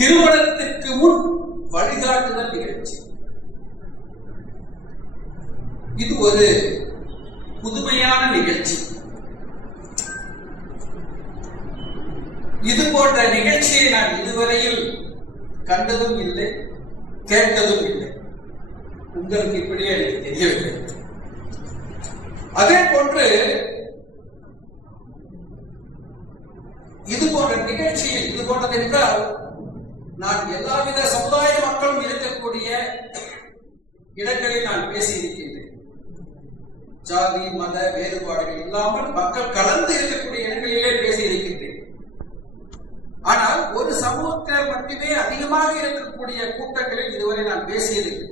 திருமணத்திற்கு முன் வழிகாட்டுதல் நிகழ்ச்சி. இது ஒரு புதுமையான நிகழ்ச்சி. இது போன்ற நிகழ்ச்சியை நான் இதுவரையில் கண்டதும் இல்லை கேட்டதும் இல்லை. உங்களுக்கு இப்படியே எனக்கு தெரியவில்லை. அதே போன்று இது போன்ற நிகழ்ச்சியில் இது போன்றது என்றால் நான் எல்லாவித சமுதாய மக்களும் இருக்கக்கூடிய இடங்களில் நான் பேசியிருக்கின்றேன். ஜாதி மத வேறுபாடுகள் இல்லாமல் மக்கள் கலந்து இருக்கக்கூடிய இடங்களிலே பேசியிருக்கின்றேன். ஆனால் ஒரு சமூகத்தில் மட்டுமே அதிகமாக இருக்கக்கூடிய கூட்டங்களில் இதுவரை நான் பேசியதில்லை.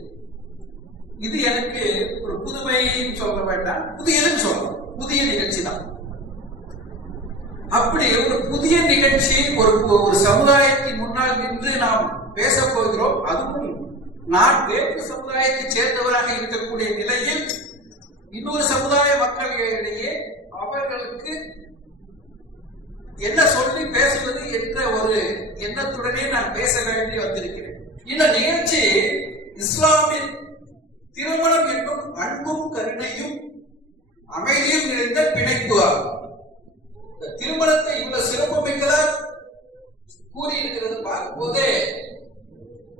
இது எனக்கு ஒரு புதுமையும் சொல்ல வேண்டாம். புதியதுன்னு சொல்லலாம் புதிய நிகழ்ச்சி தான் அப்படி ஒரு புதிய நிகழ்ச்சி ஒரு ஒரு சமுதாயத்தின் முன்னால் நின்று நாம் பேச போகிறோம். அதுவும் நான் வேற்று சமுதாயத்தை சேர்ந்தவராக இருக்கக்கூடிய நிலையில் இன்னொரு சமுதாய மக்களிடையே அவர்களுக்கு என்ன சொல்லி பேசுவது என்ற ஒரு எண்ணத்துடனே நான் பேச வேண்டி வந்திருக்கிறேன். இந்த நிகழ்ச்சி இஸ்லாமின் திருமணம் என்பது அன்பும் கருணையும் அமைதியும் நிறைந்த பிணைப்பு ஆகும். இந்த திருமணத்தை இவ்வளவு சிறப்பு மிக்கதாக கூறியிருக்கிறது பார்க்கும்போதே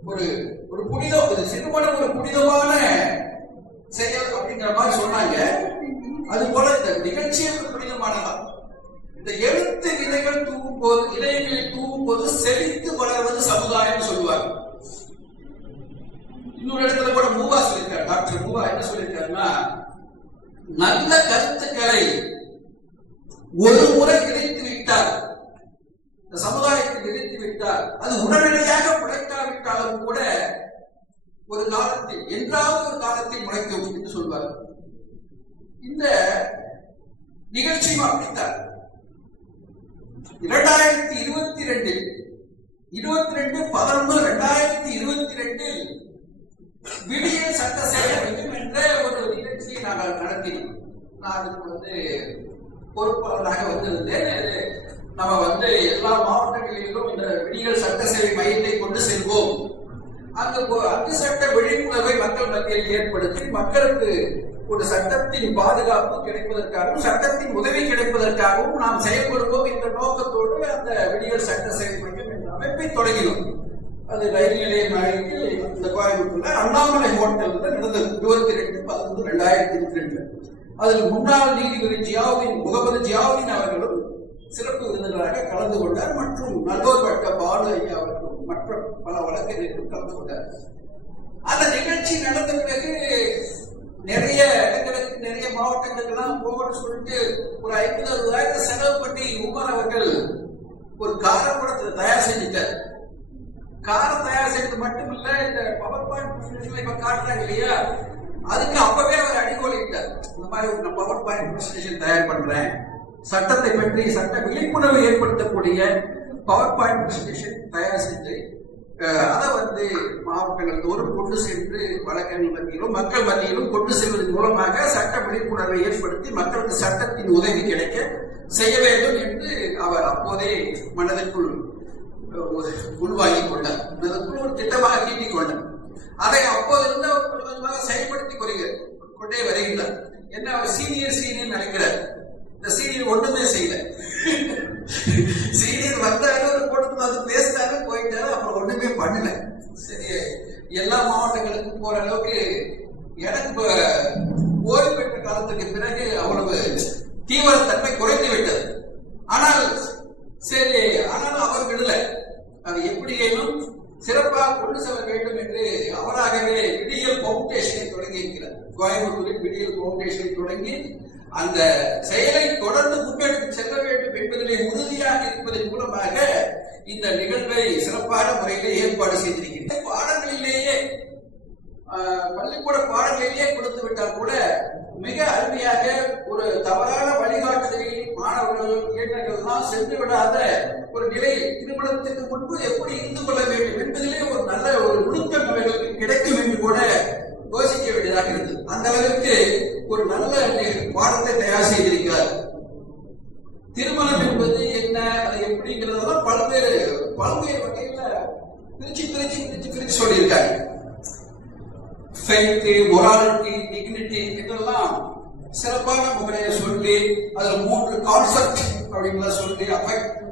ஒரு ஒரு புனிதம் இது திருமணம் ஒரு புனிதமான செயல் அப்படிங்கிற மாதிரி சொன்னாங்க. அது போல இந்த நிகழ்ச்சியும் ஒரு புனிதமானதான் இந்த எழுத்து விதைகள் தூவும் போது இலைகளில் தூவும் போது செழித்து வளர்வது சமுதாயம் சொல்லுவாங்க. இன்னொரு இடத்துல கூட மூவா சொல்லியிருக்காரு டாக்டர் மூவா என்ன சொல்லியிருக்காருன்னா நல்ல கருத்துக்களை ஒரு முறை கிடைத்து விட்டார். இந்த சமுதாயத்தில் கிடைத்து விட்டார். அது உடனடியாக முளைக்காவிட்டாலும் கூட ஒரு காலத்தில் என்றாவது ஒரு காலத்தில் முளைக்கும் என்று சொல்வார் இந்த நிகழ்ச்சியும் அப்படித்தான். இரண்டாயிரத்தி இருபத்தி ரெண்டில் இருபத்தி ரெண்டு பதினொன்று இரண்டாயிரத்தி இருபத்தி ரெண்டில் விடியல் சட்ட சேவை என்ற ஒரு நிகழ்ச்சியை நாங்கள் நடத்தினோம். நான் அதுக்கு வந்து பொறுப்பாளராக வந்திருந்தேன் அது நம்ம வந்து எல்லா மாவட்டங்களிலும் இந்த விடியல் சட்ட சேவை மையத்தை கொண்டு செல்வோம். அந்த அந்த அங்கு சட்ட விழிப்புணர்வை மக்கள் மத்தியில் ஏற்படுத்தி மக்களுக்கு ஒரு சட்டத்தின் பாதுகாப்பு கிடைப்பதற்காகவும் சட்டத்தின் உதவி கிடைப்பதற்காகவும் நாம் செயல்படுவோம் என்ற நோக்கத்தோடு அந்த விடியல் சட்ட சேவை மையம் என்ற அமைப்பை தொடங்கினோம். அது ரயில் நிலையம் அழைத்து இந்த கோயம்புத்தூர்ல அண்ணாமலை ஹோட்டல் நடந்தது. இருபத்தி ரெண்டு பதினொன்று ரெண்டாயிரத்தி இருபத்தி ரெண்டு அதில் முன்னாள் நீதிபதி ஜியாவுதீன் முகமது ஜியாவுதீன் அவர்களும் சிறப்பு விருந்தினராக கலந்து கொண்டார் மற்றும் நல்லோர் வட்ட பாலு ஐயா அவர்களும் மற்ற பல வழக்கறிஞர்களும் கலந்து கொண்டார். அந்த நிகழ்ச்சி நடந்த பிறகு நிறைய இடங்களுக்கு நிறைய மாவட்டங்களுக்கெல்லாம் போகணும்னு சொல்லிட்டு ஒரு ஐம்பது அறுபதாயிரம் செலவு பண்ணி உமர் அவர்கள் ஒரு காரப்படத்தை தயார் செஞ்சுட்டார். காரை தயார் செய்யறது மட்டும் இல்ல இந்த பவர் பாயிண்ட் இப்ப காட்டுறாங்க இல்லையா? அதுக்கு அப்பவே அவர் அடிக்கோலிட்டார் இந்த மாதிரி ஒரு பவர் பாயிண்ட் பிரசன்டேஷன் தயார் பண்றேன். சட்டத்தை பற்றி சட்ட விழிப்புணர்வு ஏற்படுத்தக்கூடிய பவர் பாயிண்ட் பிரசன்டேஷன் தயார் செஞ்சு அதை வந்து மாவட்டங்கள் தோறும் கொண்டு சென்று வழக்கறிஞர் மத்தியிலும் மக்கள் மத்தியிலும் கொண்டு செல்வதன் மூலமாக சட்ட விழிப்புணர்வை ஏற்படுத்தி மக்களுக்கு சட்டத்தின் உதவி கிடைக்க செய்ய வேண்டும் என்று அவர் அப்போதே மனதிற்குள் உள்வாங்கிக் கொண்டார். மனதிற்குள் ஒரு திட்டமாக தீட்டிக் கொண்டார். அதை அப்போதிருந்து அவர் கொஞ்சம் கொஞ்சமாக செயல்படுத்தி வருகிறார் கொண்டே வருகின்றார் என்ன அவர் சீனியர் சீனியர் நினைக்கிறார். இந்த சீனியர் ஒண்ணுமே செய்யல. சீனியர் வந்தாரு ஒரு கூட்டத்தில் வந்து பேசினாலும் போயிட்டாலும் அப்புறம் ஒண்ணுமே பண்ணல. சரி எல்லா மாவட்டங்களுக்கும் போற அளவுக்கு எனக்கு ஓய்வு பெற்ற காலத்துக்கு பிறகு அவ்வளவு தீவிரத்தன்மை குறைந்து விட்டது ஆனால் சரி ஆனாலும் அவர் விடல அது எப்படியேனும் சிறப்பாக கொண்டு செல்ல வேண்டும் என்று அவராகவே விடியல் பவுண்டேஷனை தொடங்கி இருக்கிறார் கோயம்புத்தூரில் விடியல் பவுண்டேஷனை தொடங்கி அந்த செயலை தொடர்ந்து முன்னெடுத்து செல்ல வேண்டும் என்பதிலே உறுதியாக இருப்பதன் மூலமாக இந்த நிகழ்வை சிறப்பான முறையில் ஏற்பாடு செய்திருக்கிறது பாடங்களிலேயே ஆஹ், பள்ளிக்கூட பாடங்களிலேயே கொடுத்து விட்டால் கூட மிக அருமையாக ஒரு தவறான வழிகாட்டுதலில் மாணவர்கள் இளைஞர்கள் தான் சென்று விடாத ஒரு நிலையில் திருமணத்துக்கு முன்பு எப்படி இருந்து கொள்ள வேண்டும் என்பதிலே ஒரு நல்ல ஒரு நுணுக்கம் அவர்களுக்கு கிடைக்கும் என்று கூட யோசிக்க வேண்டியதாக இருந்தது அந்த அளவிற்கு ஒரு நல்ல பாடத்தை தயார் செய்திருக்கிறார் திருமணம் என்பது என்ன அது எப்படிங்கிறதெல்லாம் பல்வேறு பல்வேறு வகையில பிரிச்சு பிரிச்சு பிரிச்சு பிரிச்சு சொல்லியிருக்காரு ஃபெய்த் மொராலிட்டி டிக்னிட்டி இதெல்லாம் சிறப்பான முறையை சொல்லி அதில் மூன்று கான்செப்ட் அப்படின்னு சொல்லி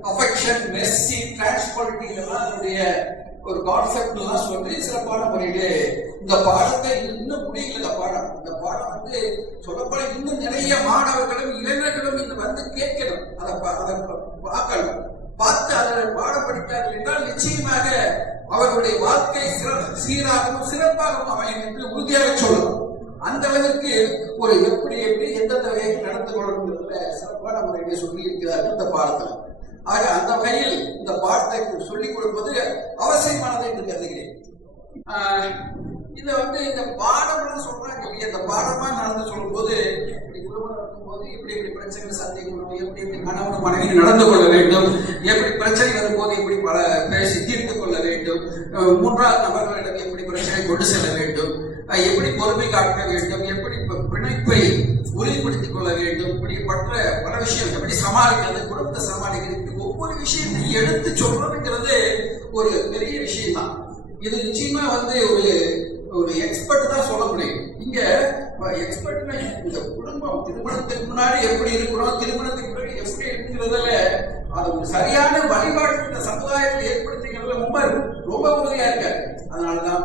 அஃபெக்ஷன் மெஸ்ஸி டிரான்ஸ்பாலிட்டி இதெல்லாம் அதனுடைய ஒரு கான்செப்ட் எல்லாம் சொல்லி சிறப்பான முறையிலே இந்த பாடத்தை இன்னும் முடியல இந்த பாடம். இந்த பாடம் வந்து சொல்லப்போன இன்னும் நிறைய மாணவர்களும் இளைஞர்களும் இது வந்து கேட்கணும். அதை பா- அதை பார்க்கணும். பார்த்து அதில் பாடம் படித்தார்கள் என்றால் நிச்சயமாக அவருடைய வாழ்க்கை சிற- சீராகவும் சிறப்பாகவும் அமையும் என்று உறுதியாக சொல்லணும். அந்த அளவிற்கு ஒரு எப்படி எப்படி எந்தெந்த வகையில் நடந்து கொள்ளணுங்கிறதுல சிறப்பான முறையிலே சொல்லி இருக்கிறார்கள் இந்த பாடத்தில். ஆக அந்த வகையில் இந்த பாடத்தை சொல்லிக் கொடுப்பது அவசியமானது என்று கருதுகிறேன். ஆஹ் வந்து இந்த பாடம்னு சொல்றாங்க இல்லையா? இந்த பாடமா நடந்து சொல்லும்போது இப்படி குடும்பம் நடக்கும்போது இப்படி இப்படி பிரச்சனை சந்திக்கணும் எப்படி எப்படி கணவன் மனைவி நடந்து கொள்ள வேண்டும் எப்படி பிரச்சனை வரும்போது எப்படி பல பேசி தீர்த்து கொள்ள வேண்டும் மூன்றாவது நபர்களிடம் எப்படி பிரச்சனை கொண்டு செல்ல வேண்டும் எப்படி பொறுமை காட்ட வேண்டும் எப்படி பிணைப்பை உறுதிப்படுத்திக் கொள்ள வேண்டும் இப்படிப்பட்ட பல விஷயம் எப்படி சமாளிக்கிறது குடும்பத்தை சமாளிக்கிறது ஒவ்வொரு விஷயத்தையும் எடுத்து சொல்றதுங்கிறது ஒரு பெரிய விஷயம் தான் இது நிச்சயமா வந்து ஒரு ஒரு எக்ஸ்பர்ட் தான் சொல்ல முடியும். இங்க எக்ஸ்பர்ட் இந்த குடும்பம் திருமணத்துக்கு முன்னாடி எப்படி இருக்கணும் திருமணத்துக்கு பிறகு எப்படி இருக்குங்கிறதுல அது ஒரு சரியான வழிபாடு இந்த சமுதாயத்தில் ஏற்படுத்திக்கிறதுல ரொம்ப ரொம்ப உறுதியா இருக்காரு. அதனாலதான்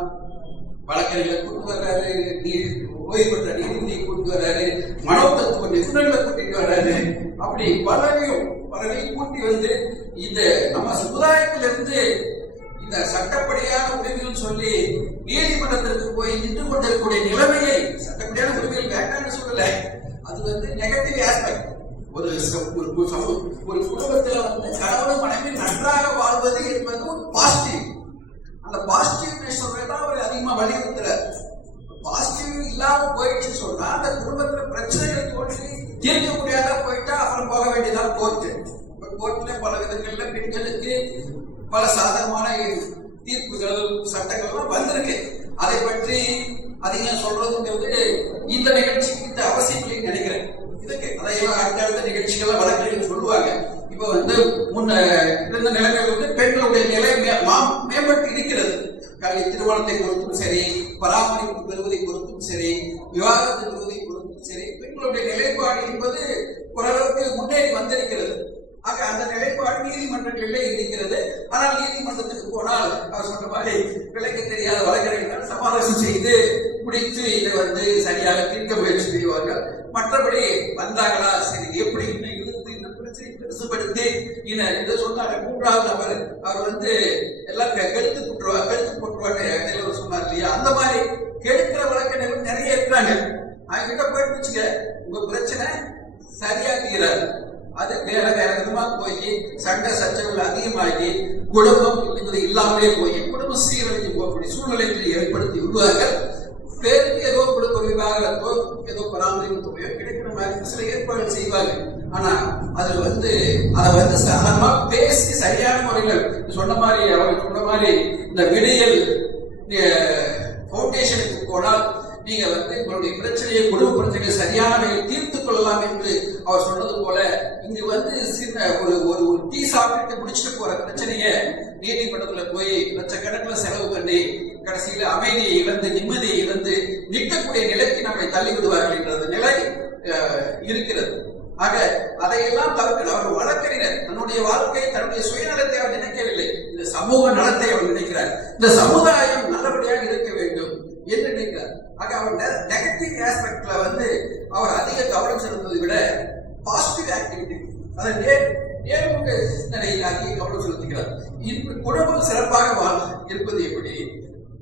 வழக்கறிஞர்களை கூட்டு வர்றாரு நீ- ஓய்வு பெற்ற நீதிபதியை கூட்டு வர்றாரு மனோதத்துவ நிபுணர்களை கூட்டிட்டு வர்றாரு. அப்படி பலரையும் பலரையும் கூட்டி வந்து இந்த நம்ம சமுதாயத்திலிருந்து இந்த சட்டப்படியான உரிமைகள் சொல்லி நீதிமன்றத்திற்கு போய் நின்று கொண்டிருக்கக்கூடிய நிலைமையை சட்டப்படியான உரிமைகள் வேண்டாம்னு சொல்லல. அது வந்து நெகட்டிவ் ஆஸ்பெக்ட் ஒரு ஒரு சமூக ஒரு குடும்பத்துல வந்து கணவன் மனைவி நன்றாக வாழ்வது என்பது ஒரு பாசிட்டிவ் அந்த பாசிட்டிவ்னஸ் தான் அவர் அதிகமா வலியுறுத்தல. பாசிட்டிவ் இல்லாம போயிடுச்சு சொன்னா அந்த குடும்பத்துல பிரச்சனைகள் தோன்றி தீர்க்க முடியாத போயிட்டா அப்புறம் போக வேண்டியதான் கோர்ட்டு கோர்ட்ல பல விதங்கள்ல பெண்களுக்கு பல சாதகமான தீர்ப்புகள் சட்டங்கள்லாம் வந்திருக்கு. அதை பற்றி அதிகம் சொல்றதுங்கிறது இந்த நிகழ்ச்சிக்கு இந்த அவசியம் இல்லைன்னு நினைக்கிறேன். இதுக்கு அதையெல்லாம் அடுத்தடுத்த நிகழ்ச்சிகள் வழக்கறிஞர்கள் சொல்லுவாங்க. இப்ப வந்து முன்ன இருந்த நிலைமைகள் வந்து பெண்களுடைய நிலை மேம்பட்டு இருக்கிறது. கல்வி திருமணத்தை பொறுத்தும் சரி பராமரிப்பு பெறுவதை பொறுத்தும் சரி விவாகரத்து பெறுவதை பொறுத்தும் சரி பெண்களுடைய நிலைப்பாடு என்பது ஓரளவுக்கு முன்னேறி வந்திருக்கிறது. ஆக அந்த நிலைப்பாடு நீதிமன்றங்களிலே இருக்கிறது. ஆனால் நீதிமன்றத்துக்கு போனால் அவர் சொன்ன மாதிரி விலைக்கு தெரியாத வழக்கறிஞர்கள் சமாதானம் செய்து முடித்து இதை வந்து சரியாக தீர்க்க முயற்சி செய்வார்கள். மற்றபடி வந்தாங்களா சரி எப்படி இன்னும் பிரச்சனை பெருசுபடுத்தி இதை சொன்னாங்க மூன்றாவது அவர் அவர் வந்து எல்லாம் கெ- கெடுத்து போட்டுருவா கெடுத்து போட்டுருவான்னு இடையில ஒரு சொன்னார் இல்லையா? அந்த மாதிரி கெடுக்கிற வழக்கினர்கள் நிறைய இருக்கிறாங்க அவங்க கிட்ட போயிட்டு வச்சுக்க உங்க பிரச்சனை சரியா அது வேற வேற விதமா போய் சண்டை சச்சரவுகள் அதிகமாகி குடும்பம் என்பது இல்லாமலே போய் குடும்ப சீரழிஞ்சு போகக்கூடிய சூழ்நிலைகளை ஏற்படுத்தி விடுவார்கள். பேருக்கு ஏதோ குடும்ப விவாகரத்தோ ஏதோ பராமரிப்பு தொகையோ கிடைக்கிற மாதிரி சில ஏற்பாடுகள் செய்வாங்க ஆனா அது வந்து அதை வந்து சாதாரணமா பேசி சரியான முறையில் சொன்ன மாதிரி அவங்க சொன்ன மாதிரி இந்த விடியல் ஃபவுண்டேஷனுக்கு போனால் நீங்க வந்து உங்களுடைய பிரச்சனையை குடும்ப பிரச்சனையை சரியான வகையில் தீர்த்து கொள்ளலாம் என்று அவர் சொன்னது போல இங்கு வந்து சின்ன ஒரு ஒரு ஒரு டீ சாப்பிட்டு முடிச்சுட்டு போற பிரச்சனையை நீதிமன்றத்துல போய் லட்சக்கணக்கில் செலவு பண்ணி கடைசியில அமைதியை இழந்து நிம்மதியை இழந்து நிற்கக்கூடிய நிலைக்கு நம்மை தள்ளி விடுவார்கள் என்ற நிலை அஹ், இருக்கிறது. ஆக அதையெல்லாம் தவிர்க்க அவர் வழக்கறிஞர் தன்னுடைய வாழ்க்கை தன்னுடைய சுயநலத்தை அவர் நினைக்கவில்லை. இந்த சமூக நலத்தை அவர் நினைக்கிறார். இந்த சமுதாயம் நல்லபடியாக இருக்க வேண்டும் என்று நினைக்கிறார். ஆக அவர் நெகட்டிவ் ஆஸ்பெக்ட்ல வந்து அவர் அதிக கவனம் செலுத்துவதை விட பாசிட்டிவ் ஆக்டிவிட்டி அதை நேர்முக சிந்தனையில் அதிக கவனம் செலுத்துகிறார். இன்று குடும்பம் சிறப்பாக வாழ் இருப்பது எப்படி?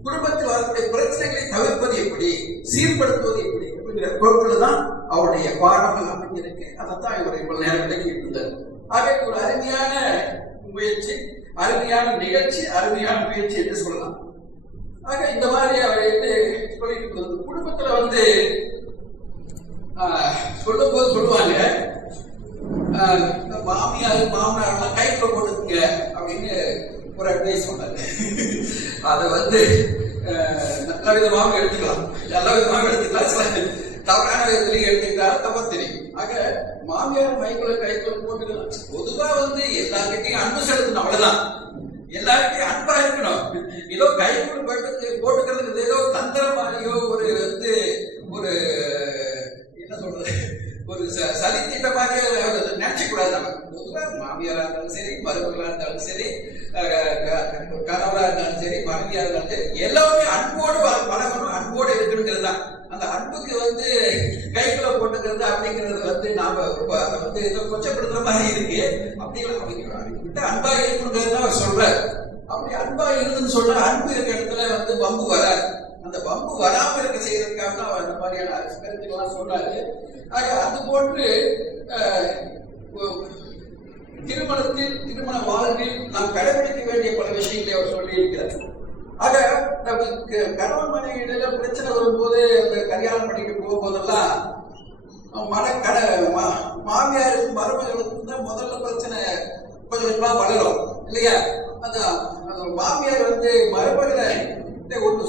குடும்பத்தில் வரக்கூடிய பிரச்சனைகளை தவிர்ப்பது எப்படி? சீர்படுத்துவது எப்படி? அப்படிங்கிற பொருட்கள் தான் அவருடைய பாடங்கள் அமைஞ்சிருக்கு அதைத்தான் இவர் இவ்வளவு நேரம் விளக்கிட்டு இருந்தார். ஆக ஒரு அருமையான முயற்சி அருமையான நிகழ்ச்சி அருமையான முயற்சி என்று சொல்லலாம். ஆக இந்த மாதிரி அவர் வந்து சொல்லிட்டு இருந்தது குடும்பத்துல வந்து சொல்லும் போது சொல்லுவாங்க ஆஹ், இந்த மாமியார் மாமனார்லாம் கைக்குள்ள போட்டுக்குங்க அப்படின்னு ஒரு அட்வைஸ் சொன்னாங்க அதை வந்து ஆஹ், நல்ல விதமாக எடுத்துக்கலாம். நல்ல விதமாக எடுத்துக்கலாம். சில தவறான விதத்திலையும் எடுத்துக்கிட்டாலும் தப்ப தெரியும் ஆக மாமியார் மைக்குள்ள கைக்குள்ள போட்டுக்கலாம். பொதுவா வந்து எல்லாருக்கிட்டையும் அன்பு செலுத்தணும் அவ்வளவுதான். எல்லாருக்கிட்டையும் அன்பா இருக்கணும். ஏதோ கைக்குள் போட்டு போட்டுக்கிறதுக்கு ஏதோ தந்திரம் மாதிரியோ ஒரு வந்து ஒரு ஒரு ச- சதி திட்டமாக நினைச்ச நம்ம பொதுவாக மாமியாரா இருந்தாலும் சரி மருமகளா இருந்தாலும் சரி க- கணவரா இருந்தாலும் சரி மனைவியா இருந்தாலும் சரி எல்லாமே அன்போடு பழகணும் அன்போடு இருக்கணுங்கிறது தான். அந்த அன்புக்கு வந்து கைக்குள்ள போட்டுக்கிறது அப்படிங்கிறது வந்து நாம ரொம்ப அதை வந்து ஏதோ கொச்சப்படுத்துற மாதிரி இருக்கு. அப்படிலாம் அப்படிங்கிறாங்க அன்பா இருக்கணுங்கிறது தான் அவர் சொல்றாரு. அப்படி அன்பா இருந்துன்னு சொல்ற அன்பு இருக்க இடத்துல வந்து பம்பு வராது. அந்த பம்பு வராம இருக்க செய்யறதுக்காக தான் அவர் அந்த மாதிரியான கருத்துக்கள்லாம் சொன்னாரு ஆக அது போன்று திருமணத்தில் திருமண வாழ்வில் நாம் கடைபிடிக்க வேண்டிய பல விஷயங்களை அவர் சொல்லியிருக்கிறார். ஆக நமக்கு கணவன் மனைவி இடையில பிரச்சனை வரும்போது அந்த கல்யாணம் பண்ணிக்க போகும்போதெல்லாம் மன கட மா- மாமியாருக்கும் மருமகளுக்கும் தான் முதல்ல பிரச்சனை கொஞ்சம் கொஞ்சமா வளரும் இல்லையா? அந்த அந்த மாமியார் வந்து மருமகளை கிட்ட ஒண்ணு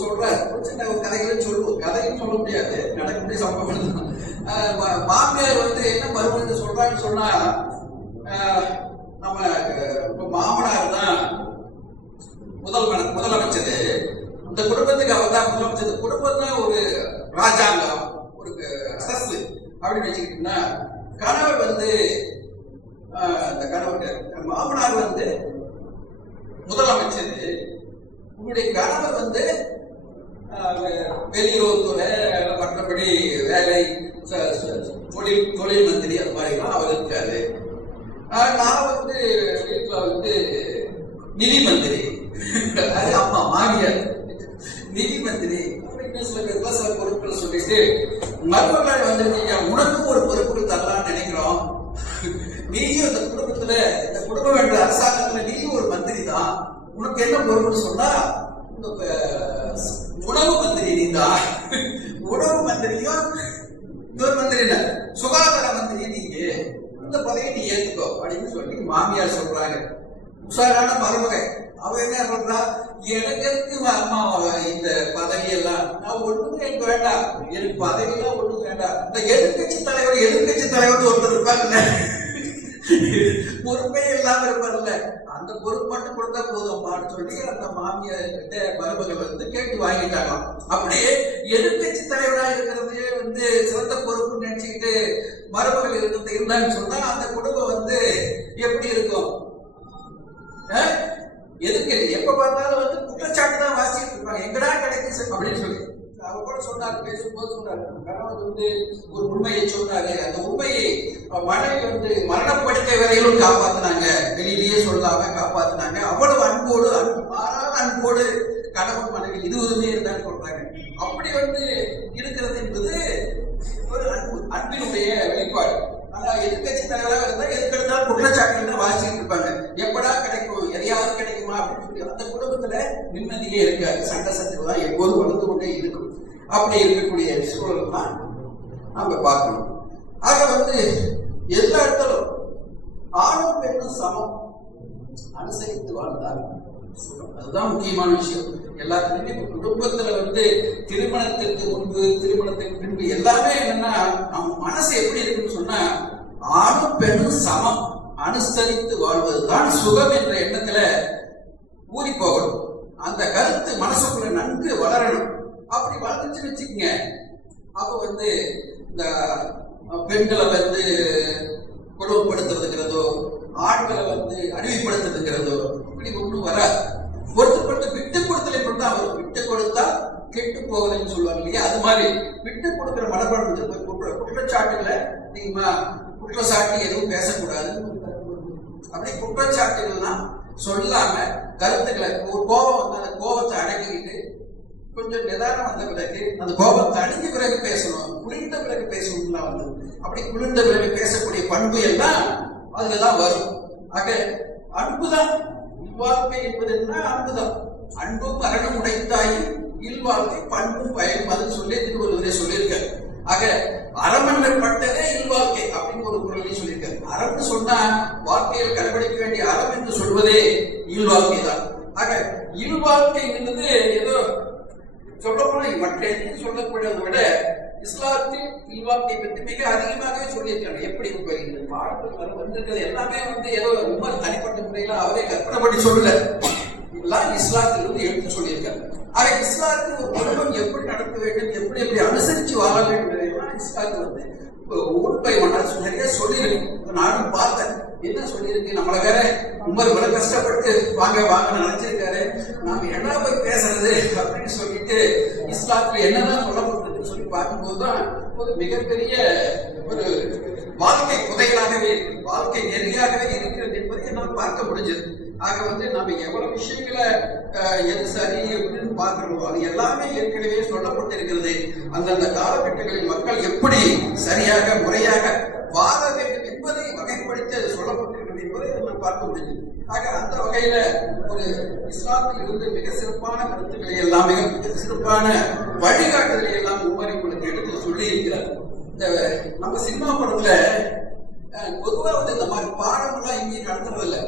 ஒரு சின்ன ஒரு கதைகளும் சொல்லுவோம். கதையும் சொல்ல முடியாது. நடக்கக்கூடிய சம்பவம் தான். மாமியார் வந்து என்ன மருமகன் சொல்றான்னு சொன்னா நம்ம இப்போ மாமனார் தான் முதல் மன- முதலமைச்சர். இந்த குடும்பத்துக்கு அவர் தான் முதலமைச்சர். இந்த குடும்பம் தான் ஒரு ராஜாங்கம் ஒரு அரசு அப்படின்னு வச்சுக்கிட்டோம்னா கணவர் வந்து ஆஹ், இந்த கணவர் மாமனார் வந்து முதலமைச்சர். உங்களுடைய கணவர் வந்து ஆஹ், வெளியுறவுத்துறை மற்றபடி வேலை தொழில் தொழில் மந்திரி அது மாதிரிலாம் அவர் இருக்காரு. ஆஹ், நான் வந்து வீட்டில் வந்து நிதி மந்திரி. அது அம்மா மாமியார். நிதி மந்திரி. அப்படின்னு சில பேர்லாம் சில பொறுப்புகள் சொல்லிட்டு மருமகள் வந்துருக்கீங்க உனக்கும் ஒரு பொறுப்பு தரலாம்னு நினைக்கிறோம். நீயும் இந்த குடும்பத்துல இந்த குடும்பம் என்ற அரசாங்கத்துல நீயும் ஒரு மந்திரி தான் உனக்கு என்ன பொறுப்புன்னு சொன்னா இந்த உணவு மந்திரி நீ உணவு மந்திரியும் இன்னொரு மந்திரி இல்ல சுகாதார மந்திரி நீங்க இந்த பதவியை நீ ஏத்துக்கோ அப்படின்னு சொல்லி மாமியார் சொல்றாங்க. உஷாரான மருமகை அவ என்ன சொல்றா? எனக்கு எதுக்கு அம்மா இந்த பதவி எல்லாம் நான் ஒண்ணுமே எனக்கு வேண்டாம். எனக்கு பதவியெல்லாம் எல்லாம் வேண்டாம். இந்த எதிர்கட்சி தலைவர் எதிர்கட்சி தலைவர் ஒருத்தர் இருப்பாங்க பொறுப்பே இல்லாம இருப்பார்ல அந்த பொறுப்பு மட்டும் கொடுத்தா போதும்ப்பான்னு சொல்லி அந்த மாமியார் கிட்ட மருமகள் வந்து கேட்டு வாங்கிட்டாங்களாம் அப்படியே எதிர்கட்சி தலைவரா இருக்கிறதே வந்து சிறந்த பொறுப்பு நினைச்சுக்கிட்டு மருமகள் இருக்கிறது இருந்தான்னு சொன்னா அந்த குடும்பம் வந்து எப்படி இருக்கும்? எதுக்கு? எப்ப பார்த்தாலும் வந்து குற்றச்சாட்டு தான் வாசிட்டு இருப்பாங்க. எங்கடா கிடைக்கும் அப்படின்னு சொல்லி. அவர் கூட சொன்னார் பேசும்போது சொன்னார். கணவன் வந்து ஒரு உண்மையை சொன்னாரு. அந்த உண்மையை மனைவி வந்து மரணப்படுக்கை வரையிலும் காப்பாத்தினாங்க. வெளியிலேயே சொல்லாம காப்பாத்தினாங்க. அவ்வளவு அன்போடு அன்பு மாறாத அன்போடு கணவன் மனைவி இருவருமே இருந்தான்னு சொல்றாங்க. அப்படி வந்து இருக்கிறது என்பது ஒரு அன்பு அன்பினுடைய வெளிப்பாடு. எதிர்கட்சி தலைவராக இருந்தா எதுக்கெடுத்தாலும் குற்றச்சாட்டுகள் தான் இருப்பாங்க எப்படா கிடைக்கும் எதையாவது கிடைக்குமா அப்படின்னு சொல்லி அந்த குடும்பத்துல நிம்மதியே இருக்காது. சண்டை சச்சரவு தான் எப்போதும் வளர்ந்து கொண்டே இருக்கும். அப்படி இருக்கக்கூடிய சூழல் தான் நாம பார்க்கணும். ஆக வந்து எல்லா இடத்திலும் ஆணும் பெண்ணும் சமம். அனுசரித்து வாழ்ந்தால் அதுதான் முக்கியமான விஷயம். எல்லாத்துலயுமே இப்ப குடும்பத்துல வந்து திருமணத்திற்கு முன்பு திருமணத்திற்கு பின்பு எல்லாமே என்னன்னா நம்ம மனசு எப்படி இருக்குன்னு சொன்னா ஆணும் பெண்ணும் சமம். அனுசரித்து வாழ்வதுதான் சுகம் என்ற எண்ணத்துல ஊறி போகணும். அந்த கருத்து மனசுக்குள்ள நன்கு வளரணும். அப்படி வளர்ந்துச்சுன்னு வச்சுக்கோங்க. அப்ப வந்து இந்த பெண்களை வந்து கொடுமைப்படுத்துறதுங்கிறதோ ஆண்களை வந்து அடிமைப்படுத்துறதுங்கிறதோ இப்படி ஒன்றும் வராது. ஒருத்தப்பட்டு விட்டு கொடுத்தலை மட்டும் அவர் விட்டு கொடுத்தா கெட்டு போவதுன்னு சொல்லுவாங்க இல்லையா? அது மாதிரி விட்டு கொடுக்கிற மனப்பான்மை குற்ற குற்றச்சாட்டுகளை நீங்க குற்றச்சாட்டு எதுவும் பேசக்கூடாது. அப்படி குற்றச்சாட்டுகள்லாம் சொல்லாம கருத்துக்களை ஒரு கோபம் வந்து அந்த கோபத்தை அடக்கிக்கிட்டு கொஞ்சம் நிதானம் வந்த பிறகு அந்த கோபத்தை தணிஞ்ச பிறகு பேசணும். குளிர்ந்த பிறகு பேசணும்லாம் வந்து. அப்படி குளிர்ந்த பிறகு பேசக்கூடிய பண்பு எல்லாம் அதுலதான் வரும். ஆக அன்புதான். இல்வாழ்க்கை என்பது என்ன? அன்புதான். அன்பும் மரணம் உடைத்தாயும் இல்வாழ்க்கை பண்பும் பயனும் அதுன்னு சொல்லி திருவள்ளுவரே சொல்லியிருக்காரு. ஆக அறமன்னர் பட்டதே இல்வாழ்க்கை அப்படின்னு ஒரு குரலையும் சொல்லியிருக்காரு. அறம்னு சொன்னா வாழ்க்கையில் கடைபிடிக்க வேண்டிய அறம் என்று சொல்வதே இல்வாழ்க்கை தான். ஆக இல்வாழ்க்கை என்பது ஏதோ சொல்லப்போனா மற்ற எதுவும் சொல்லக்கூடாதை விட இஸ்லாத்தில் இல்வாழ்க்கை பற்றி மிக அதிகமாகவே சொல்லியிருக்காங்க. எப்படி இப்ப இந்த பாடத்தில் வந்திருக்கிறது எல்லாமே வந்து ஏதோ ரொம்ப தனிப்பட்ட முறையில அவரே கற்பனை பண்ணி சொல்லல. எல்லாம் இஸ்லாத்திலிருந்து எடுத்து சொல்லியிருக்காங்க. ஆக இஸ்லாத்தில் ஒரு குடும்பம் எப்படி நடத்த வேண்டும் எப்படி எப்படி அனுசரிச்சு வாழ வேண்டும் எல்லாம் இஸ்லாத்து வந்து உண்மை ஒன்றா நிறைய சொல்லியிருக்கேன் நானும் பார்த்தேன். என்ன சொல்லியிருக்கு? நம்மளை வேற உமர் இவ்வளவு கஷ்டப்பட்டு வாங்க வாங்க நினைச்சிருக்காரு. நாம என்ன போய் பேசுறது அப்படின்னு சொல்லிட்டு இஸ்லாத்துல என்னதான் சொல்ல பார்க்கும்போதுதான் ஒரு மிகப்பெரிய ஒரு வாழ்க்கை புதையலாகவே வாழ்க்கை நெறியாகவே இருக்கிறது என்பதை என்னால் பார்க்க முடிஞ்சது. ஆக வந்து நம்ம எவ்வளவு விஷயங்களை எது சரி அப்படின்னு பார்க்கிறோமோ அது எல்லாமே ஏற்கனவே சொல்லப்பட்டிருக்கிறது. அந்தந்த காலகட்டங்களில் மக்கள் எப்படி சரியாக முறையாக வாழ வேண்டும் என்பதை வகைப்படுத்தி அது சொல்லப்பட்டிருக்கிறது என்பதை நம்ம பார்க்க முடியுது ஆக அந்த வகையில ஒரு இஸ்லாத்தில் இருந்து மிக சிறப்பான கருத்துக்களை எல்லாம் மிக சிறப்பான வழிகாட்டுதலை எல்லாம் உமர் உங்களுக்கு எடுத்து சொல்லி இருக்கிறார் இந்த நம்ம சினிமா படத்துல பொதுவாக பொதுவா வந்து இந்த மாதிரி பாடமெல்லாம் இங்கே நடத்துறது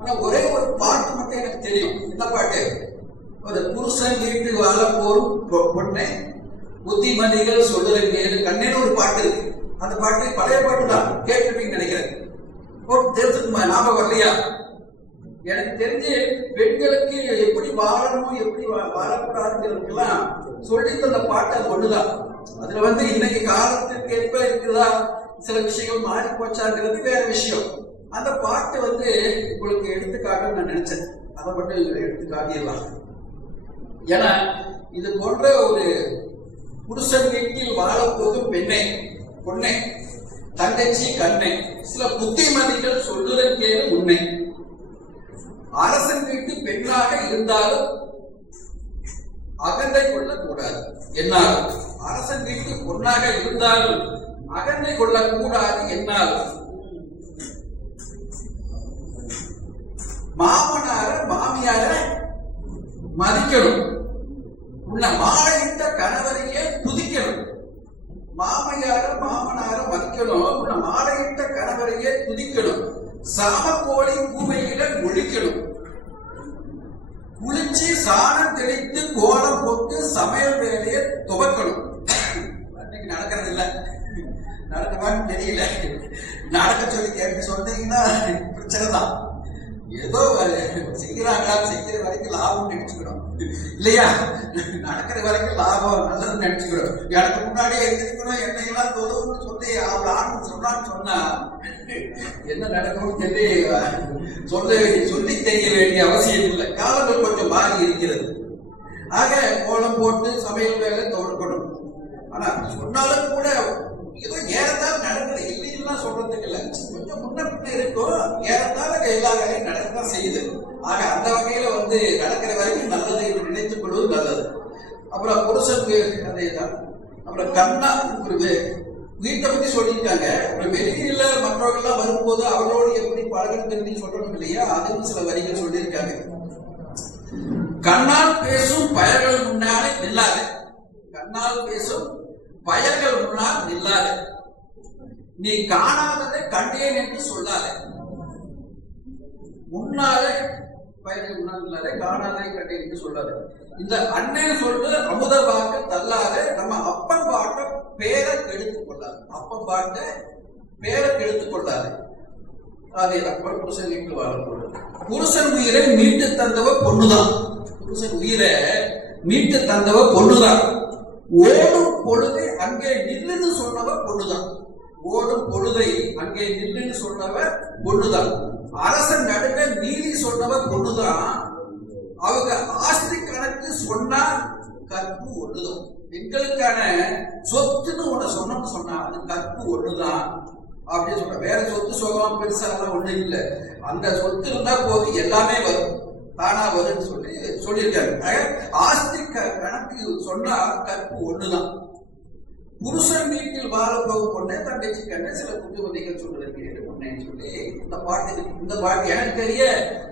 ஆனா ஒரே ஒரு பாட்டு மட்டும் எனக்கு தெரியும். என்ன பாட்டு? ஒரு புருஷன் வீட்டு வாழ போரும் பொ- பொண்ணை புத்திமதிகள் சொல்லுறது கேளு கண்ணேன்னு ஒரு பாட்டு இருக்கு. அந்த பாட்டு பழைய பாட்டு தான் கேட்டிருப்பீங்க நினைக்கிறேன். தெரிஞ்சுக்குமா? ஞாபகம் வரலையா? எனக்கு தெரிஞ்சு பெண்களுக்கு எப்படி வாழணும் எப்படி வா- வாழக்கூடாதுங்கிறதுக்கெல்லாம் சொல்லி தந்த பாட்டு அது ஒண்ணுதான். அதுல வந்து இன்னைக்கு காலத்துக்கு ஏற்ப இருக்குதா? சில விஷயங்கள் மாறி போச்சாங்கிறது வேற விஷயம். அந்த பாட்டு வந்து உங்களுக்கு எடுத்துக்காக நான் நினைச்சேன். அதை மட்டும் எடுத்து காட்டிடலாம். ஏன்னா இது போன்ற ஒரு புருஷன் வீட்டில் வாழப்போகும் பெண்ணை பொண்ணை தங்கச்சி கண்ணை சில புத்திமதிகள் சொல்லுதல் கேளு உண்மை அரசன் வீட்டு பெண்ணாக இருந்தாலும் அகந்தை கொள்ளக்கூடாது. என்னாலும் அரசன் வீட்டு பொண்ணாக இருந்தாலும் அகந்தை கொள்ளக்கூடாது என்னாலும். மாமனார மாமியார மதிக்கணும். உன்னை மாலையிட்ட கணவரையே புதிக்கணும் மாமையார மாமனார மதிக்கணும். உன்னை மாலையிட்ட கணவரையே துதிக்கணும். சாமக்கோழி பூமையில ஒழிக்கணும். குளிச்சு சாணம் தெளித்து கோலம் போட்டு சமையல் வேலையை துவக்கணும். அன்னைக்கு நடக்கிறது இல்ல. நடக்குமான்னு தெரியல. நடக்க சொல்லி கேட்டு சொன்னீங்கன்னா பிரச்சனை தான் ஏதோ செய்யறாங்களா செய்யற வரைக்கும் லாபம் நினைச்சுக்கிறோம் இல்லையா? நடக்கிற வரைக்கும் லாபம் நல்லதுன்னு நினைச்சுக்கிறோம் எனக்கு முன்னாடியே எழுதிக்கணும் என்னையெல்லாம் தொழுவுன்னு சொல்லி அவள் ஆண்டு சொன்னான்னு சொன்னா என்ன நடக்கும்னு சொல்லி சொல்ல சொல்லி தெரிய வேண்டிய அவசியம் இல்லை. காலங்கள் கொஞ்சம் மாறி இருக்கிறது. ஆக கோலம் போட்டு சமையல் வேலை தோற்கணும் ஆனா சொன்னாலும் கூட ஏதோ ஏறதான் நடக்குது எல்லாம் சொல்றதுக்கு இல்ல. கொஞ்சம் முன்ன இருக்கும். ஏறத்தால எல்லா வேலையும் நடக்கத்தான் செய்யுது. ஆக அந்த வகையில வந்து நடக்கிற வரைக்கும் நல்லதை என்று நினைத்துக் கொள்வது நல்லது. அப்புறம் புருஷனுக்கு அதே தான் அப்புறம் கண்ணா ஒரு வீட்டை பத்தி சொல்லியிருக்காங்க. அப்புறம் வெளியில மற்றவர்கள்லாம் வரும்போது அவர்களோடு எப்படி பழகுங்கிறது சொல்லணும் இல்லையா? அதுவும் சில வரிகள் சொல்லியிருக்காங்க. கண்ணால் பேசும் பயர்கள் முன்னாலே நில்லாது. கண்ணால் பேசும் பயர்கள் முன்னால் நில்லாது. நீ காணாததை கண்டேன் என்று சொல்லாதே. உன்னாலே பயிற்சி முன்னால் காணாதே கண்டேன் என்று சொல்லாதே. இந்த அண்ணன் சொல்றது அமுத வாக்க தள்ளாத. நம்ம அப்பன் பாட்ட பேரை கெடுத்து கொள்ளாது. அப்பன் பாட்ட பேரை கெடுத்து கொள்ளாது. அதே அப்பன் புருஷன் வீட்டு வாழப்போது புருஷன் உயிரை மீட்டு தந்தவ பொண்ணுதான். புருஷன் உயிரை மீட்டு தந்தவ பொண்ணுதான். ஓடும் பொழுது அங்கே நில்லுன்னு சொன்னவ பொண்ணுதான். ஓடும் பொழுதை அங்கே நில்லுன்னு சொன்னவ பொண்ணுதான் அரசன் நடுங்க நீதி சொன்னவர் பொண்ணுதான் அவங்க ஆஸ்தி கணக்கு சொன்னா கற்பு ஒண்ணுதான் எங்களுக்கான சொத்துன்னு ஒண்ணு சொன்னோம்னு சொன்னா அது கற்பு ஒண்ணுதான் அப்படின்னு சொல்ற. வேற சொத்து சோகம் பெருசா எல்லாம் ஒண்ணு இல்லை. அந்த சொத்து இருந்தா போது எல்லாமே வரும். தானா வரும்னு சொல்லி சொல்லியிருக்காரு. ஆஸ்தி க- கணக்கு சொன்னா கற்பு ஒண்ணுதான். புருஷன் வீட்டில் வாழப்போக போகும் பொண்ணே தங்கச்சி கண்ணே சில புத்திமதிகள் சொல்லிருக்கிறேன். கேட்டு சொல்லி இந்த பாட்டு இந்த பாட்டு எனக்கு தெரிய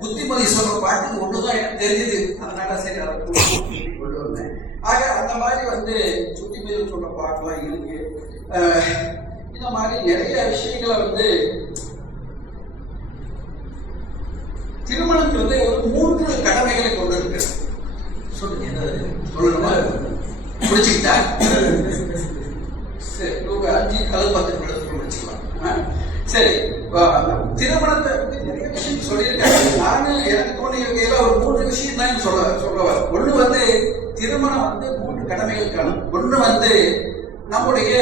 புத்திமதி சொல்ற பாட்டு ஒண்ணுதான் எனக்கு தெரியுது அதனால சரி அதை கொண்டு வந்தேன் ஆக அந்த மாதிரி வந்து புத்திமதி சொல்ற பாட்டுலாம் இருக்கு. இந்த மாதிரி நிறைய விஷயங்களை வந்து திருமணம் வந்து ஒரு மூன்று கடமைகளை கொண்டு இருக்கு சொல்லுங்க சொல்லணுமா முடிச்சுக்கிட்டா? சரி ஒரு அஞ்சு அல்லது பத்து நிமிடத்துக்கு முடிச்சுக்கலாம் சரி திருமணத்தை பத்தி நிறைய விஷயம் சொல்லியிருக்காங்க நானும் எனக்கு தோணிய வகையில ஒரு மூன்று விஷயம் தான் சொல்ல சொல்லுவார் ஒண்ணு வந்து திருமணம் வந்து மூன்று கடமைகளுக்கான ஒண்ணு வந்து நம்முடைய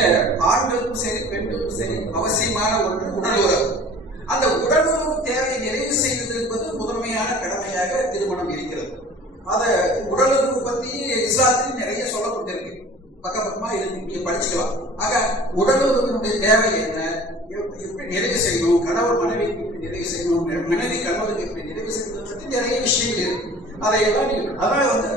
ஆண்களுக்கும் சரி பெண்களுக்கும் சரி அவசியமான ஒன்று உடல் உறவு. அந்த உடல் உறவு தேவையை நிறைவு செய்வது என்பது முதன்மையான கடமையாக திருமணம் இருக்கிறது. அத உடல் உறவு பத்தி இஸ்லாத்தில் நிறைய சொல்லப்பட்டிருக்கு. பக்க பக்கமா இருக்கு நீங்க படிச்சுக்கலாம் ஆக உடலுறவினுடைய தேவை என்ன? எப்படி நிறைவு செய்யணும்? கணவர் மனைவிக்கு எப்படி நிறைவு செய்யணும்? மனைவி கணவருக்கு எப்படி நிறைவு செய்யணும் பற்றி நிறைய விஷயங்கள் இருக்கு. அதையெல்லாம் நீங்க அதான் வந்து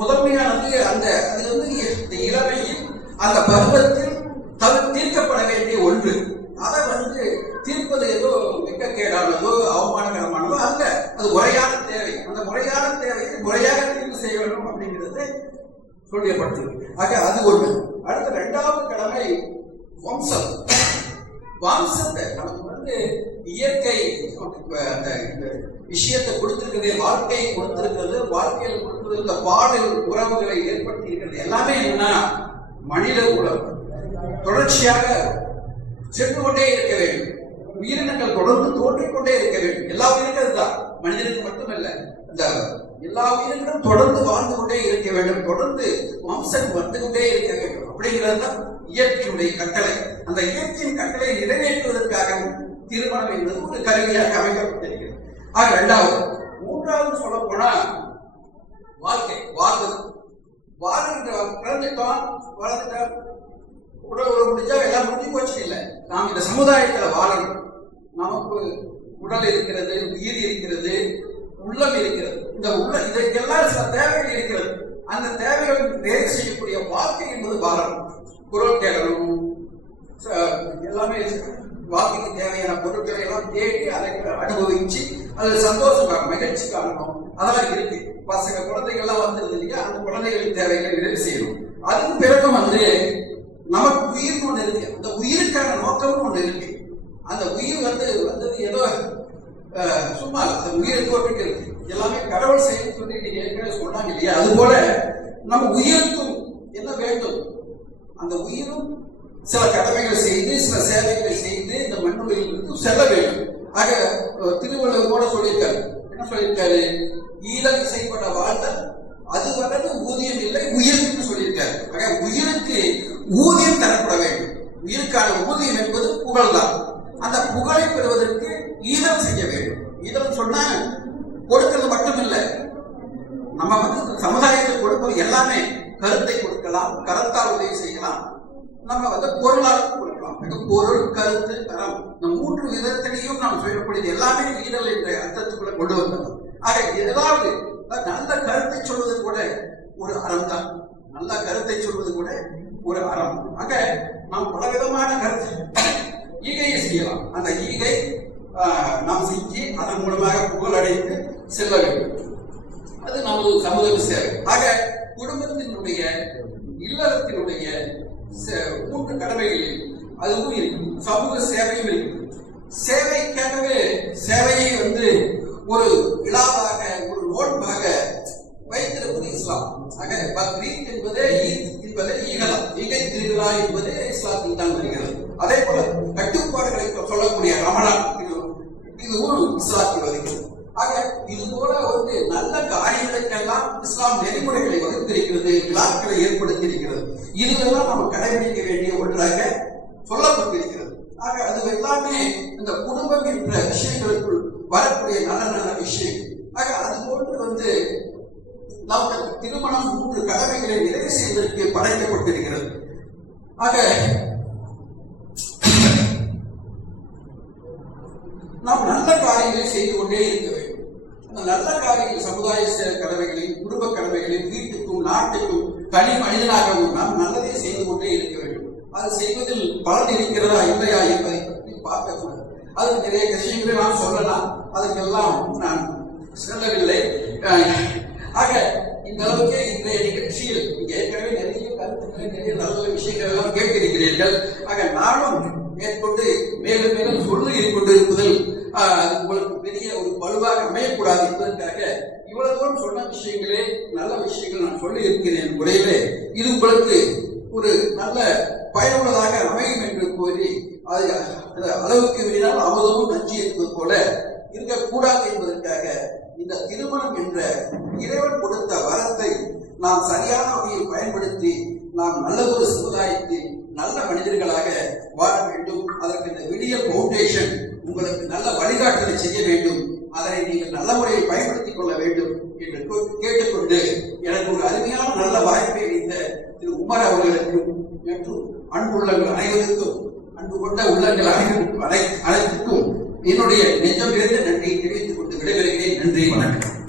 முதன்மையானது அந்த அது வந்து இந்த இளமையில் அந்த பருவத்தில் தவிர தீர்க்கப்பட வேண்டிய ஒன்று. அதை வந்து தீர்ப்பது ஏதோ வெக்கக்கேடானதோ அவமானகரமானதோ அல்ல. அது உரையான தேவை அந்த முறையான தேவையை முறையாக தீர்வு செய்ய வேண்டும் அப்படிங்கிறது சொல்லியப்படுத்துது ஆக அது ஒண்ணு அடுத்த ரெண்டாவது கடமை வம்சம். வம்சத்தை நமக்கு வந்து இயற்கை அந்த விஷயத்தை கொடுத்திருக்கிறது வாழ்க்கையை கொடுத்திருக்கிறது வாழ்க்கையில் கொடுத்திருக்கிற இந்த பாடல் உறவுகளை ஏற்படுத்தி இருக்கிறது எல்லாமே என்ன மனித உறவு. தொடர்ச்சியாக சென்று கொண்டே இருக்க வேண்டும். உயிரினங்கள் தொடர்ந்து தோன்றிக்கொண்டே இருக்க வேண்டும். எல்லா உயிரினங்கள் தான் மனிதனுக்கு மட்டுமல்ல. இந்த எல்லா உயிரினங்களும் தொடர்ந்து வாழ்ந்து கொண்டே இருக்க வேண்டும். தொடர்ந்து வம்சம் வந்து கொண்டே இருக்க வேண்டும். அப்படிங்கிறது தான் இயற்கையுடைய கட்டளை. அந்த இயற்கையின் கட்டளை நிறைவேற்றுவதற்காக திருமணம் என்பது ஒரு கருவியாக அமைக்கப்பட்டிருக்கிறது. ஆக இரண்டாவது மூன்றாவது சொல்ல போனா வாழ்க்கை வாழ்வது. வாழ்கின்ற பிறந்துட்டோம் வளர்ந்துட்டோம் உடல் உறவு முடிஞ்சா எல்லாம் முடிஞ்சு போச்சு இல்லை. நாம் இந்த சமுதாயத்துல வாழணும். நமக்கு உடல் இருக்கிறது உயிர் இருக்கிறது உள்ளம் இருக்கிறது. இந்த உள்ள இதற்கெல்லாம் சில தேவைகள் இருக்கிறது. அந்த தேவைகள் நிறைவு செய்யக்கூடிய வாழ்க்கை என்பது பாரம். குரல் கேட்கணும் ச- எல்லாமே வாழ்க்கைக்கு தேவையான பொருட்களை எல்லாம் தேடி அதை அனுபவிச்சு அதில் சந்தோஷம் காணும் மகிழ்ச்சி காணணும் அதெல்லாம் இருக்கு. பசங்க குழந்தைகள்லாம் வந்துருது இல்லையா? அந்த குழந்தைகளின் தேவைகள் நிறைவு செய்யணும் அதுக்கு பிறகு வந்து நமக்கு உயிர்னு ஒன்று இருக்கு. அந்த உயிருக்கான நோக்கம்னு ஒன்று இருக்கு. அந்த உயிர் வந்து வந்தது ஏதோ சும்மா இல்ல. அந்த இருக்கு எல்லாமே கடவுள் செய்யும் சொல்லி நீங்க ஏற்கனவே சொன்னாங்க இல்லையா? அது போல நம்ம உயிருக்கும் என்ன வேண்டும்? அந்த உயிரும் சில கடமைகளை செய்து சில சேவைகளை செய்து இந்த மண்ணுலகில் இருந்து செல்ல வேண்டும். ஆக திருவள்ளுவர் கூட சொல்லியிருக்காரு. என்ன சொல்லியிருக்காரு? ஈழம் செய்யப்பட்ட வாழ்தல் அது வரது ஊதியம் இல்லை உயிருக்கு சொல்லியிருக்காரு. ஆக உயிருக்கு ஊதியம் தரப்பட வேண்டும். உயிருக்கான ஊதியம் என்பது புகழ் தான். அந்த புகழை பெறுவதற்கு ஈதம் செய்ய வேண்டும். ஈதம் சொன்னா கொடுக்கிறது மட்டுமில்லை. நம்ம வந்து சமுதாயத்தில் கொடுப்பது எல்லாமே கருத்தை கொடுக்கலாம் கருத்தால் உதவி செய்யலாம். நம்ம வந்து பொருளால் கொடுக்கலாம். மிக பொருள் கருத்து தரம். இந்த மூன்று விதத்திலையும் நாம் சொல்லக்கூடியது எல்லாமே ஈரல் என்ற அர்த்தத்துக்குள்ள கொண்டு வந்தது. ஆக ஏதாவது நல்ல கருத்தை சொல்வது கூட ஒரு அறம் தான். நல்ல கருத்தை சொல்வது கூட ஒரு அறம். ஆக நாம் பலவிதமான கருத்து செய்யலாம். அந்த ஈகை ஆஹ், நாம் செஞ்சு அதன் மூலமாக புகழ் அடைந்து செல்ல வேண்டும். அது நமது சமூக சேவை. ஆக குடும்பத்தினுடைய இல்லறத்தினுடைய சே- மூன்று கடமைகளில் அதுவும் இருக்கு சமூக சேவையும் இருக்கு சேவைக்காகவே சேவையை வந்து ஒரு விழாவாக ஒரு நோட்பாக வைத்திருப்பது இஸ்லாம். ஆக பக்ரீத் என்பதே ஈத் என்பதே ஈகலாம் ஈகை திருவிழா என்பதே இஸ்லாத்தில் தான் வருகிறது அதே போல கட்டுப்பாடுகளை சொல்லக்கூடிய ரமணான் இது ஒரு இஸ்லாத்தில் வருகிறது ஆக இது போல வந்து நல்ல காரியங்களுக்கெல்லாம் இஸ்லாம் நெறிமுறைகளை வகுத்திருக்கிறது விழாக்களை ஏற்படுத்தியிருக்கிறது. இதுவெல்லாம் நம்ம கடைபிடிக்க வேண்டிய ஒன்றாக சொல்லப்பட்டிருக்கிறது. ஆக அது எல்லாமே இந்த குடும்பம் என்ற விஷயங்களுக்குள் வரக்கூடிய நல்ல நல்ல விஷயங்கள் ஆக அது போன்று வந்து அவர்கள் திருமணம் மூன்று கடமைகளை நிறைவு செய்வதற்கு படைக்கப்பட்டிருக்கிறது ஆக நாம் நல்ல காரியங்களை செய்து கொண்டே இருக்க வேண்டும். அந்த நல்ல காரியங்கள் சமுதாய கடமைகளையும் குடும்ப கடமைகளையும் வீட்டுக்கும் நாட்டுக்கும் தனி மனிதனாகவும் நாம் நல்லதை செய்து கொண்டே இருக்க வேண்டும். அது செய்வதில் பலன் இருக்கிறதா இல்லையா என்பதை பற்றி பார்க்கக்கூடாது. அது நிறைய விஷயங்களை நாம் சொல்லலாம். அதற்கெல்லாம் நான் செல்லவில்லை. ஆக இந்த அளவுக்கு இன்றைய நிகழ்ச்சியில் ஏற்கனவே நிறைய கருத்துக்களை நிறைய நல்ல விஷயங்கள் எல்லாம் கேட்டிருக்கிறீர்கள். ஆக நானும் மேற்கொண்டு மேலும் மேலும் சொல்லி கொண்டு இருப்பதில் உங்களுக்கு பெரிய ஒரு வலுவாக அமையக்கூடாது என்பதற்காக இவ்வளவு தூரம் சொன்ன விஷயங்களே நல்ல விஷயங்கள் நான் சொல்லி இருக்கிறேன் முறையிலே இது உங்களுக்கு ஒரு நல்ல பயனுள்ளதாக அமையும் என்று கூறி அது அது அளவுக்கு மீறினால் அமுதமும் நஞ்சு என்பது போல இருக்கக்கூடாது என்பதற்காக இந்த திருமணம் என்ற இறைவன் கொடுத்த வரத்தை நாம் சரியான வகையில் பயன்படுத்தி நாம் நல்ல ஒரு சமுதாயத்தில் நல்ல மனிதர்களாக வாழ வேண்டும். அதற்கு இந்த விடியல் பவுண்டேஷன் உங்களுக்கு நல்ல வழிகாட்டலை செய்ய வேண்டும். அதனை நீங்கள் நல்ல முறையில் பயன்படுத்திக் கொள்ள வேண்டும் என்று கேட்டுக்கொண்டு எனக்கு ஒரு அருமையான நல்ல வாய்ப்பை அளித்த திரு உமர் அவர்களுக்கும் மற்றும் அன்புள்ளங்கள் அனைவருக்கும் அன்பு கொண்ட உள்ளங்கள் அனைவருக்கும் அனைத்துக்கும் என்னுடைய நெஞ்சமிலிருந்து நன்றியை தெரிவித்து கொண்டு விடைபெறுகிறேன். நன்றி வணக்கம்.